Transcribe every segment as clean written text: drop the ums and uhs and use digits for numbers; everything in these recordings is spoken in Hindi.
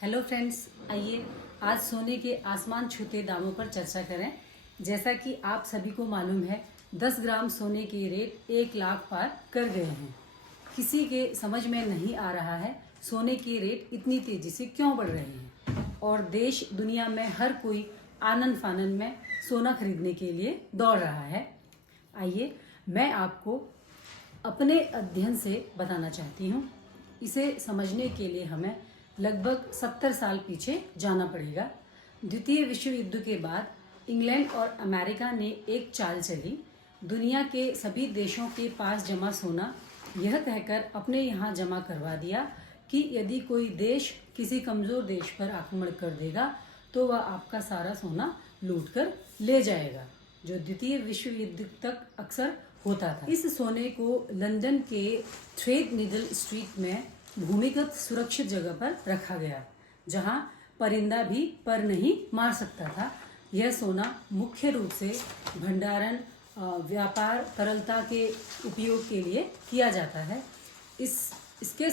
हेलो फ्रेंड्स, आइए आज सोने के आसमान छूते दामों पर चर्चा करें। जैसा कि आप सभी को मालूम है, 10 ग्राम सोने के रेट 1 लाख पार कर गए हैं। किसी के समझ में नहीं आ रहा है सोने के रेट इतनी तेजी से क्यों बढ़ रहे हैं और देश दुनिया में हर कोई आनन फानन में सोना खरीदने के लिए दौड़ रहा है। आइए मैं आपको अपने अध्ययन से बताना चाहती हूँ। इसे समझने के लिए हमें लगभग 70 साल पीछे जाना पड़ेगा। द्वितीय विश्व युद्ध के बाद इंग्लैंड और अमेरिका ने एक चाल चली। दुनिया के सभी देशों के पास जमा सोना यह कहकर अपने यहाँ जमा करवा दिया कि यदि कोई देश किसी कमज़ोर देश पर आक्रमण कर देगा तो वह आपका सारा सोना लूट कर ले जाएगा, जो द्वितीय विश्व युद्ध तक अक्सर होता था। इस सोने को लंदन के थ्रेडनीडल स्ट्रीट में भूमिगत सुरक्षित जगह पर रखा गया, जहां परिंदा भी पर नहीं मार सकता था। यह सोना मुख्य रूप से भंडारण, व्यापार, तरलता के उपयोग के लिए किया जाता है। इसके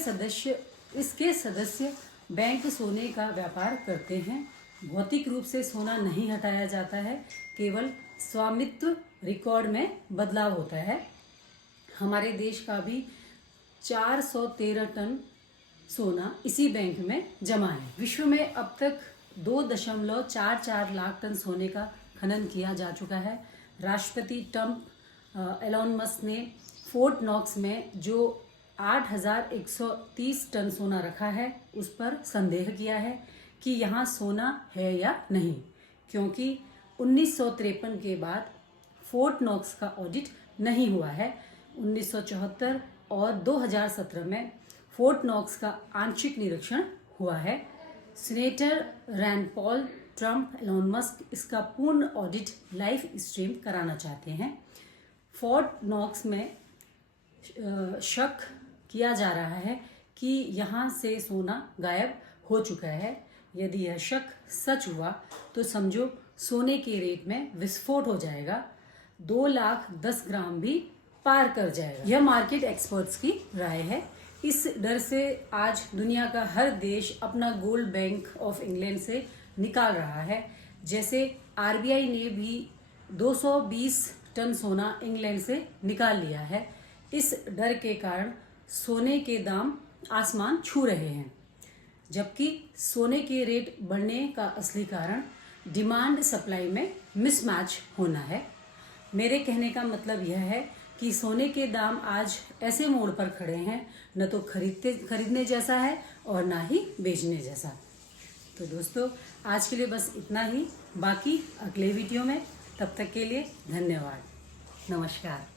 सदस्य बैंक सोने का व्यापार करते हैं। भौतिक रूप से सोना नहीं हटाया जाता है, केवल स्वामित्व रिकॉर्ड में बदलाव होता है। हमारे देश का भी 413 टन सोना इसी बैंक में जमा है। विश्व में अब तक 2.44 लाख टन सोने का खनन किया जा चुका है। राष्ट्रपति ट्रंप, एलोन मस्क ने फोर्ट नॉक्स में जो 8,130 टन सोना रखा है उस पर संदेह किया है कि यहाँ सोना है या नहीं, क्योंकि 1953 के बाद फोर्ट नॉक्स का ऑडिट नहीं हुआ है। 1974 और 2017 में फोर्ट नॉक्स का आंशिक निरीक्षण हुआ है। Senator Rand Paul, Trump, Elon Musk इसका पूर्ण ऑडिट लाइव स्ट्रीम कराना चाहते हैं। फोर्ट नॉक्स में शक किया जा रहा है कि यहाँ से सोना गायब हो चुका है। यदि यह शक सच हुआ तो समझो सोने के रेट में विस्फोट हो जाएगा, 2,10 ग्राम भी पार कर जाएगा। यह मार्केट एक्सपर्ट्स की राय है। इस डर से आज दुनिया का हर देश अपना गोल्ड बैंक ऑफ इंग्लैंड से निकाल रहा है। जैसे आरबीआई ने भी 220 टन सोना इंग्लैंड से निकाल लिया है। इस डर के कारण सोने के दाम आसमान छू रहे हैं, जबकि सोने के रेट बढ़ने का असली कारण डिमांड सप्लाई में मिसमैच होना है। मेरे कहने का मतलब यह है कि सोने के दाम आज ऐसे मोड़ पर खड़े हैं, न तो खरीदने जैसा है और ना ही बेचने जैसा। तो दोस्तों, आज के लिए बस इतना ही। बाकी अगले वीडियो में, तब तक के लिए धन्यवाद, नमस्कार।